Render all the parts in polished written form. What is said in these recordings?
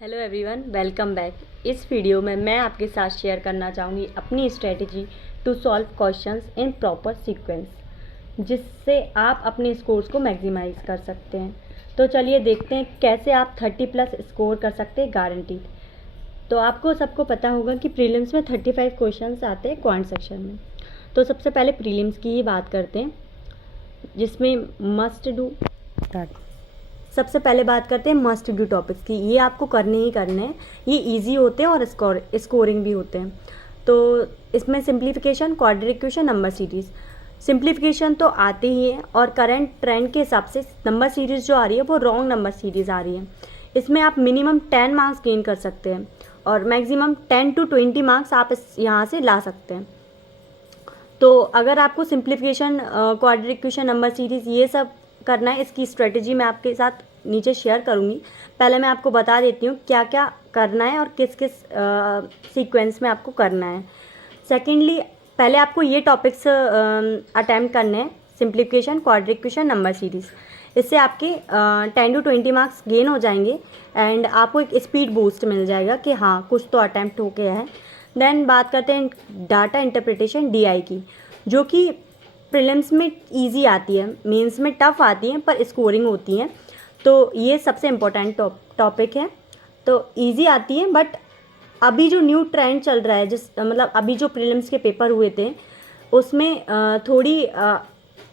Hello everyone, welcome back. इस video में मैं आपके साथ शेयर करना चाहूँगी अपनी strategy to solve questions in proper sequence, जिससे आप अपने स्कोर्स को मैक्सिमाइज कर सकते हैं। तो चलिए देखते हैं कैसे आप 30+ स्कोर कर सकते हैं गारंटीड। तो आपको सबको पता होगा कि प्रीलिम्स में 35 क्वेश्चंस आते हैं क्वांट सेक्शन में। तो सबसे पहले प्रीलिम्स की ही बात करते हैं, जिसमें मस्ट डू सबसे पहले बात करते हैं मस्ट डू टॉपिक्स की। ये आपको करने ही करने हैं, ये इजी होते हैं और स्कोरिंग भी होते हैं। तो इसमें simplification, quadratic equation, number series. Simplification तो आते ही है और करंट ट्रेंड के हिसाब से नंबर सीरीज़ जो आ रही है वो रॉन्ग नंबर सीरीज़ आ रही है। इसमें आप मिनिमम 10 मार्क्स गेन कर सकते हैं और मैक्सिमम 10 to 20 मार्क्स आप यहाँ से ला सकते हैं। तो अगर आपको simplification, quadratic equation, number series ये सब करना है, इसकी स्ट्रेटजी मैं आपके साथ नीचे शेयर करूँगी। पहले मैं आपको बता देती हूँ क्या क्या करना है और किस किस सीक्वेंस में आपको करना है। सेकेंडली, पहले आपको ये टॉपिक्स अटैम्प्ट करने हैं, simplification, quadratic equation, number series. इससे आपके 10 to 20 मार्क्स गेन हो जाएंगे एंड आपको एक स्पीड बूस्ट मिल जाएगा कि हाँ कुछ तो अटैम्प्ट हो गया है। देन बात करते हैं डाटा इंटरप्रिटेशन, DI की, जो कि प्रीलिम्स में इजी आती है, मेंस में टफ आती हैं पर स्कोरिंग होती हैं। तो ये सबसे इम्पोर्टेंट टॉपिक है। तो इजी आती है बट अभी जो न्यू ट्रेंड चल रहा है, मतलब अभी जो प्रीलिम्स के पेपर हुए थे उसमें थोड़ी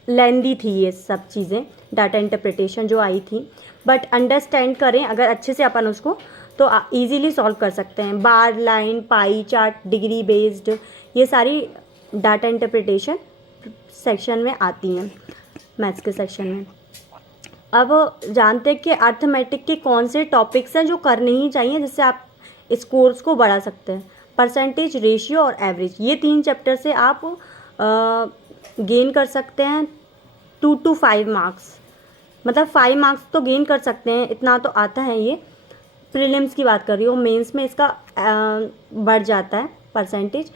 लेंदी थी ये सब चीज़ें, डाटा इंटरप्रिटेशन जो आई थी। बट अंडरस्टैंड करें अगर अच्छे से अपन उसको, तो ईजीली सॉल्व कर सकते हैं। Bar, line, pie chart, degree based, ये सारी डाटा इंटरप्रिटेशन सेक्शन में आती हैं, मैथ्स के सेक्शन में। अब जानते हैं कि अर्थमेटिक के कौन से टॉपिक्स हैं जो करने ही चाहिए जिससे आप स्कोर्स को बढ़ा सकते हैं। परसेंटेज, रेशियो और एवरेज, ये 3 चैप्टर से आप गेन कर सकते हैं 2 to 5 मार्क्स, मतलब 5 मार्क्स तो गेन कर सकते हैं, इतना तो आता है। ये प्रीलिम्स की बात कर रही हूँ, मेंस में इसका बढ़ जाता है परसेंटेज।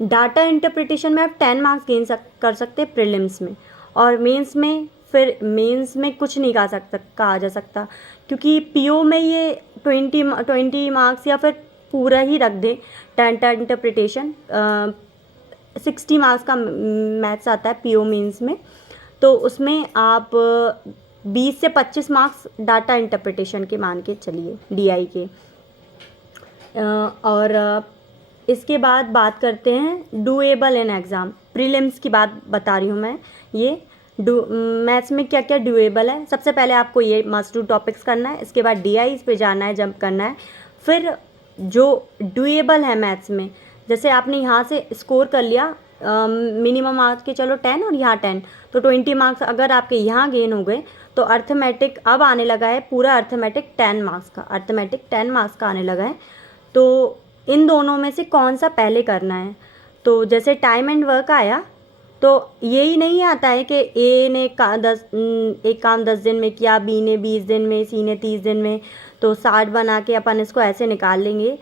डाटा इंटरप्रिटेशन में आप 10 मार्क्स गेन कर सकते हैं प्रीलिम्स में, और मेंस में कुछ नहीं कहा जा सकता, क्योंकि PO में ये 20 मार्क्स या फिर पूरा ही रख दें। डाटा इंटरप्रिटेशन 60 मार्क्स का मैथ्स आता है PO मेंस में, तो उसमें आप 20 से 25 मार्क्स डाटा इंटरप्रिटेशन के मान के चलिए, DI के। और इसके बाद बात करते हैं डूएबल इन एग्ज़ाम। प्रीलिम्स की बात बता रही हूँ मैं। ये मैथ्स में क्या क्या डूएबल है, सबसे पहले आपको ये मस्ट डू टॉपिक्स करना है, इसके बाद DI पे जाना है, जंप करना है। फिर जो डूएबल है मैथ्स में, जैसे आपने यहाँ से स्कोर कर लिया मिनिमम मार्क्स के, चलो 10 और यहाँ 10, तो 20 मार्क्स अगर आपके यहाँ गेन हो गए, तो अर्थमेटिक अब आने लगा है पूरा अर्थमेटिक 10 मार्क्स का, अर्थमेटिक 10 मार्क्स का आने लगा है। तो इन दोनों में से कौन सा पहले करना है। तो जैसे टाइम एंड वर्क आया, तो यही नहीं आता है कि A ने एक काम 10 दिन में किया, B ने 20 दिन में, C ने 30 दिन में, तो 60 बना के अपन इसको ऐसे निकाल लेंगे।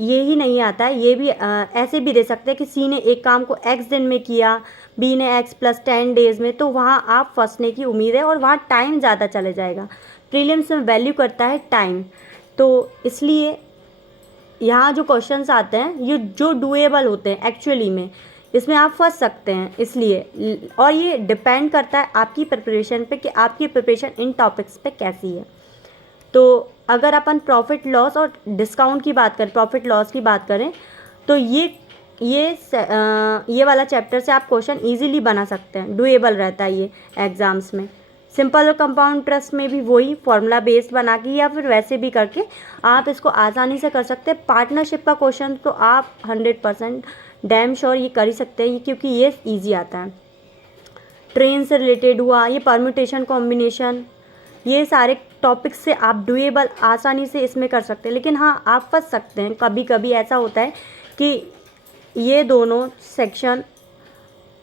ये ही नहीं आता है। ये भी ऐसे भी दे सकते हैं कि C ने एक काम को X दिन में किया, B ने X + 10 डेज़ में, तो वहाँ आप फंसने की उम्मीद है और वहाँ टाइम ज़्यादा चले जाएगा। प्रीलिम्स में वैल्यू करता है टाइम, तो इसलिए यहाँ जो क्वेश्चंस आते हैं ये जो डूएबल होते हैं एक्चुअली में, इसमें आप फंस सकते हैं इसलिए। और ये डिपेंड करता है आपकी प्रिपरेशन पे कि आपकी प्रिपरेशन इन टॉपिक्स पे कैसी है। तो अगर अपन प्रॉफिट लॉस और डिस्काउंट की बात करें, प्रॉफिट लॉस की बात करें, तो ये वाला चैप्टर से आप क्वेश्चन इजीली बना सकते हैं, डूएबल रहता है ये एग्ज़ाम्स में। सिंपल और कंपाउंड इंटरेस्ट में भी वही फॉर्मूला बेस्ड बना के या फिर वैसे भी करके आप इसको आसानी से कर सकते हैं। पार्टनरशिप का क्वेश्चन तो आप 100% डैम श्योर ये कर ही सकते हैं, क्योंकि ये इजी आता है। ट्रेन से रिलेटेड हुआ, ये परम्यूटेशन कॉम्बिनेशन, ये सारे टॉपिक्स से आप डूएबल आसानी से इसमें कर सकते हैं। लेकिन हाँ, आप फंस सकते हैं, कभी कभी ऐसा होता है कि ये दोनों सेक्शन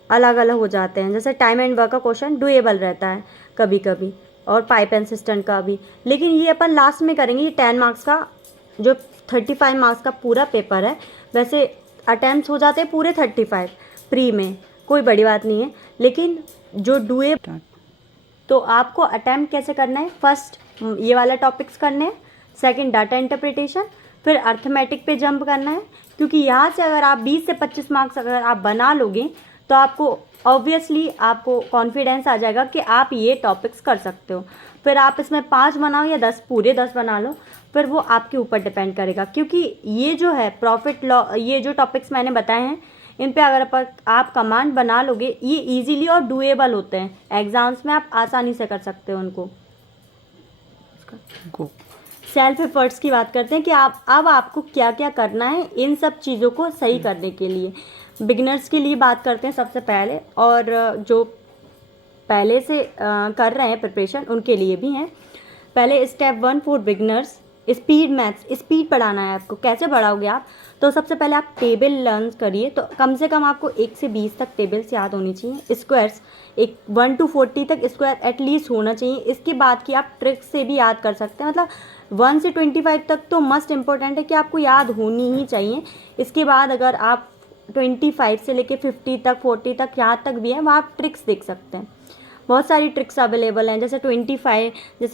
अलग अलग हो जाते हैं। जैसे टाइम एंड वर्क का क्वेश्चन डूएबल रहता है कभी कभी, और पाइप एंड सिस्टम का भी, लेकिन ये अपन लास्ट में करेंगे। ये 10 मार्क्स का, जो 35 मार्क्स का पूरा पेपर है, वैसे अटैम्प्ट्स हो जाते हैं पूरे 35 प्री में, कोई बड़ी बात नहीं है। लेकिन जो तो आपको अटैम्प्ट कैसे करना है, फर्स्ट ये वाला टॉपिक्स करने हैं, सेकंड डाटा इंटरप्रिटेशन, फिर अर्थमेटिक पे जंप करना है, क्योंकि यहाँ से अगर आप 20 से 25 मार्क्स अगर आप बना लोगे तो आपको ऑब्वियसली आपको कॉन्फिडेंस आ जाएगा कि आप ये टॉपिक्स कर सकते हो। फिर आप इसमें 5 बनाओ या 10, पूरे 10 बना लो, फिर वो आपके ऊपर डिपेंड करेगा, क्योंकि ये जो है प्रॉफिट लॉ, ये जो टॉपिक्स मैंने बताए हैं इन पे अगर आप कमांड बना लोगे, ये इजीली और डूएबल होते हैं, एग्जाम्स में आप आसानी से कर सकते हो उनको। सेल्फ एफर्ट्स की बात करते हैं कि अब आपको क्या क्या करना है इन सब चीज़ों को सही करने के लिए। बिगिनर्स के लिए बात करते हैं सबसे पहले, और जो पहले से कर रहे हैं प्रिपरेशन उनके लिए भी हैं। पहले step 1 for beginners, speed maths, speed बढ़ाना है आपको। कैसे बढ़ाओगे आप? तो सबसे पहले आप टेबल लर्न करिए, तो कम से कम आपको 1 से 20 तक टेबल्स याद होनी चाहिए। स्क्वायर्स, एक 1 to 40 तक स्क्वायर एटलीस्ट होना चाहिए। इसके बाद की आप ट्रिक्स से भी याद कर सकते हैं, मतलब 1 से 25 तक तो मस्ट इम्पोर्टेंट है कि आपको याद होनी ही चाहिए। इसके बाद अगर आप 25 से लेके 50 तक, 40 तक, यहाँ तक भी है, वहाँ आप ट्रिक्स देख सकते हैं। बहुत सारी ट्रिक्स अवेलेबल हैं, जैसे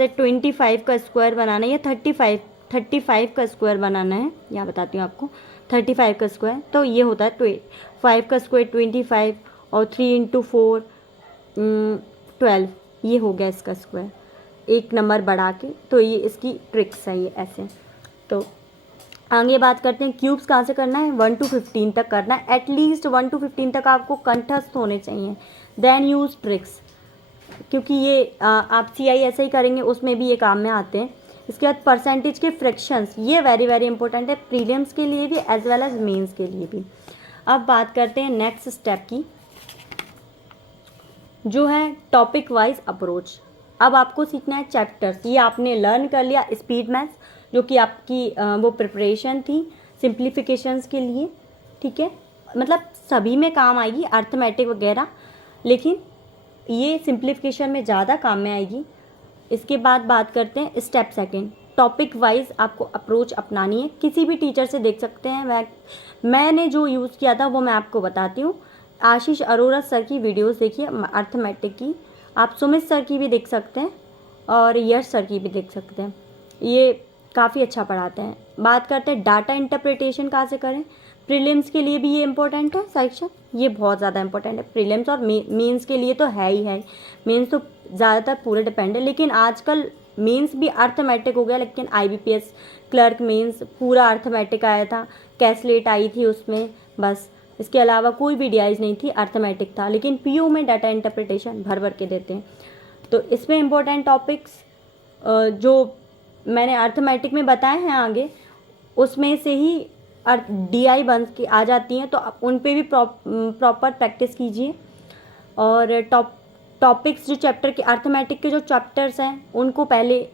25 का स्क्वायर बनाना है, या 35 का स्क्वायर बनाना है, यहाँ बताती हूँ आपको। 35 का स्क्वायर तो ये होता है 5 का स्क्वायर 25, और 3 × 4 12, ये हो गया इसका स्क्वायर, एक नंबर बढ़ा के। तो ये इसकी ट्रिक्स है, ये ऐसे। तो आगे बात करते हैं क्यूब्स कहाँ से करना है। 1 to 15 तक करना है, एटलीस्ट 1 to 15 तक आपको कंठस्थ होने चाहिए। देन यूज़ ट्रिक्स, क्योंकि ये आप CI ही करेंगे, उसमें भी ये काम में आते हैं। इसके बाद परसेंटेज के फ्रैक्शंस, ये वेरी वेरी इंपॉर्टेंट है प्रीलिम्स के लिए भी एज वेल एज मेंस के लिए भी। अब बात करते हैं नेक्स्ट स्टेप की, जो है टॉपिक वाइज अप्रोच। अब आपको सीखना है चैप्टर्स। ये आपने लर्न कर लिया स्पीड मैथ्स, जो कि आपकी वो प्रिपरेशन थी सिंप्लीफिकेशंस के लिए, ठीक है, मतलब सभी में काम आएगी, अर्थमेटिक वगैरह, लेकिन ये सिंप्लीफिकेशन में ज़्यादा काम में आएगी। इसके बाद बात करते हैं स्टेप सेकंड, टॉपिक वाइज आपको अप्रोच अपनानी है। किसी भी टीचर से देख सकते हैं, मैंने जो यूज़ किया था वो मैं आपको बताती हूँ। आशीष अरोरा सर की वीडियोस देखिए अर्थमेटिक की, आप सुमित सर की भी देख सकते हैं, और यश सर की भी देख सकते हैं, ये काफ़ी अच्छा पढ़ाते हैं। बात करते हैं डाटा इंटरप्रिटेशन कहाँ से करें। प्रीलिम्स के लिए भी ये इंपॉर्टेंट है सेक्शन, ये बहुत ज़्यादा इंपॉर्टेंट है। प्रीलिम्स और मेंस के लिए तो है ही है, मेंस तो ज़्यादातर पूरे डिपेंड है, लेकिन आजकल मेंस भी अर्थमेटिक हो गया। लेकिन IBPS क्लर्क मेंस पूरा अर्थमेटिक आया था, कैसलेट आई थी उसमें, बस इसके अलावा कोई भी DIs नहीं थी, अर्थमेटिक था। लेकिन PU में डाटा इंटरप्रिटेशन भर भर के देते हैं। तो इसमें इम्पोर्टेंट टॉपिक्स जो मैंने अर्थमेटिक में बताए हैं आगे, उसमें से ही DI बन के आ जाती हैं, तो आप उन पे भी प्रॉपर प्रैक्टिस कीजिए। और टॉपिक्स जो चैप्टर के अर्थमेटिक के जो चैप्टर्स हैं उनको पहले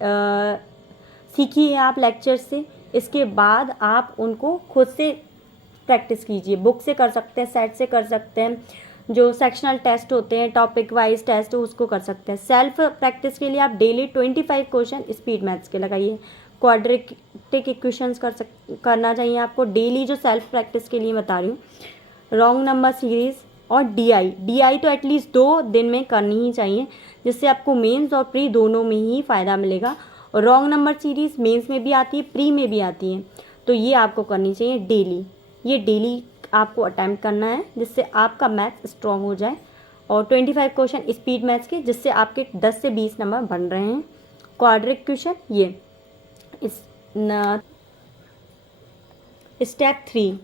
सीखिए आप लेक्चर से, इसके बाद आप उनको खुद से प्रैक्टिस कीजिए। बुक से कर सकते हैं, सेट से कर सकते हैं, जो सेक्शनल टेस्ट होते हैं टॉपिक वाइज टेस्ट उसको कर सकते हैं। सेल्फ प्रैक्टिस के लिए आप डेली 25 क्वेश्चन स्पीड मैथ्स के लगाइए। क्वाड्रेटिक इक्वेशंस करना चाहिए आपको डेली, जो सेल्फ प्रैक्टिस के लिए बता रही हूँ। रॉन्ग नंबर सीरीज़ और DI तो एटलीस्ट 2 दिन में करनी ही चाहिए, जिससे आपको मेंस और प्री दोनों में ही फ़ायदा मिलेगा। और रॉन्ग नंबर सीरीज़ मेंस में भी आती है, प्री में भी आती है, तो ये आपको करनी चाहिए डेली। ये डेली आपको अटैम्प्ट करना है, जिससे आपका मैथ्स स्ट्रॉन्ग हो जाए। और 25 क्वेश्चन स्पीड मैथ्स के, जिससे आपके 10 से 20 नंबर बन रहे हैं। क्वाड्रेटिक क्वेश्चन ये स्टेप 3,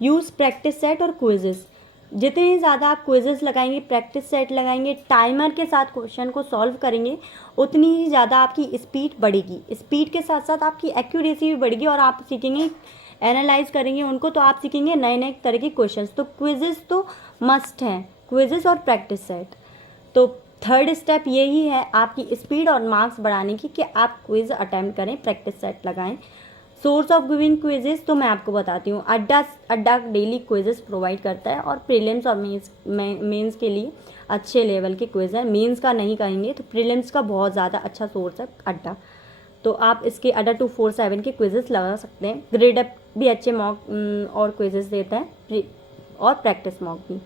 यूज़ प्रैक्टिस सेट और क्विजेस। जितने ज़्यादा आप क्विजेस लगाएंगे, प्रैक्टिस सेट लगाएंगे, टाइमर के साथ क्वेश्चन को सॉल्व करेंगे, उतनी ही ज़्यादा आपकी स्पीड बढ़ेगी। स्पीड के साथ साथ आपकी एक्यूरेसी भी बढ़ेगी, और आप सीखेंगे, एनालाइज करेंगे उनको, तो आप सीखेंगे नए नए तरह के क्वेश्चंस। तो क्विजेस तो मस्ट हैं, क्विजेस और प्रैक्टिस सेट। तो थर्ड स्टेप यही है आपकी स्पीड और मार्क्स बढ़ाने की, कि आप क्विज अटेम्प्ट करें, प्रैक्टिस सेट लगाएं। सोर्स ऑफ गिविंग क्विजेस तो मैं आपको बताती हूँ। अड्डा डेली क्विजेस प्रोवाइड करता है, और प्रीलिम्स और मेंस के लिए अच्छे लेवल के क्विज हैं। मेंस का नहीं कहेंगे तो प्रीलिम्स का बहुत ज़्यादा अच्छा सोर्स है अड्डा। तो आप इसके अड्डा 247 के क्विजेस लगा सकते हैं। ग्रेड अप भी अच्छे मॉक और क्विजेस देता है, और प्रैक्टिस मॉक भी,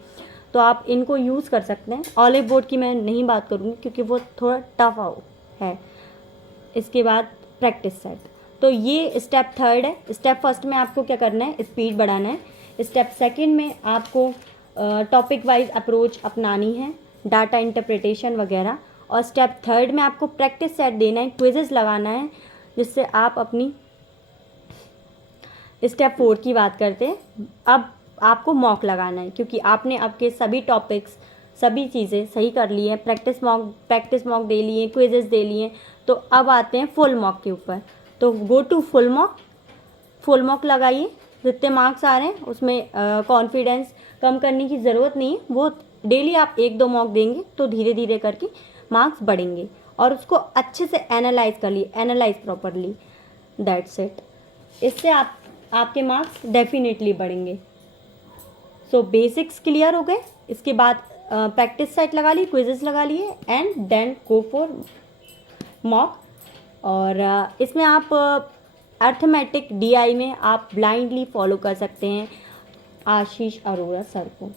तो आप इनको यूज़ कर सकते हैं। ऑलिव बोर्ड की मैं नहीं बात करूँगी, क्योंकि वो थोड़ा टफ है। इसके बाद प्रैक्टिस सेट, तो ये स्टेप थर्ड है। स्टेप फर्स्ट में आपको क्या करना है, स्पीड बढ़ाना है। स्टेप सेकंड में आपको टॉपिक वाइज अप्रोच अपनानी है, डाटा इंटरप्रिटेशन वगैरह। और स्टेप थर्ड में आपको प्रैक्टिस सेट देना है, क्विजेस लगाना है, जिससे आप अपनी स्टेप 4 की बात करते हैं। अब आपको मॉक लगाना है, क्योंकि आपने आपके सभी टॉपिक्स सभी चीज़ें सही कर ली है, प्रैक्टिस मॉक दे लिए, क्विजेस दे लिए। तो अब आते हैं फुल मॉक के ऊपर। तो गो टू फुल मॉक लगाइए। जितने मार्क्स आ रहे हैं उसमें कॉन्फिडेंस कम करने की ज़रूरत नहीं है। वो डेली आप 1-2 मॉक देंगे तो धीरे धीरे करके मार्क्स बढ़ेंगे। और उसको अच्छे से एनालाइज कर लिए, एनालाइज प्रॉपरली, दैट्स इट। इससे आपके मार्क्स डेफिनेटली बढ़ेंगे। सो बेसिक्स क्लियर हो गए। इसके बाद प्रैक्टिस सेट लगा ली, क्विजेस लगा लिए, and then go for mock. और इसमें आप अर्थमेटिक DI में आप ब्लाइंडली फॉलो कर सकते हैं आशीष अरोड़ा सर को।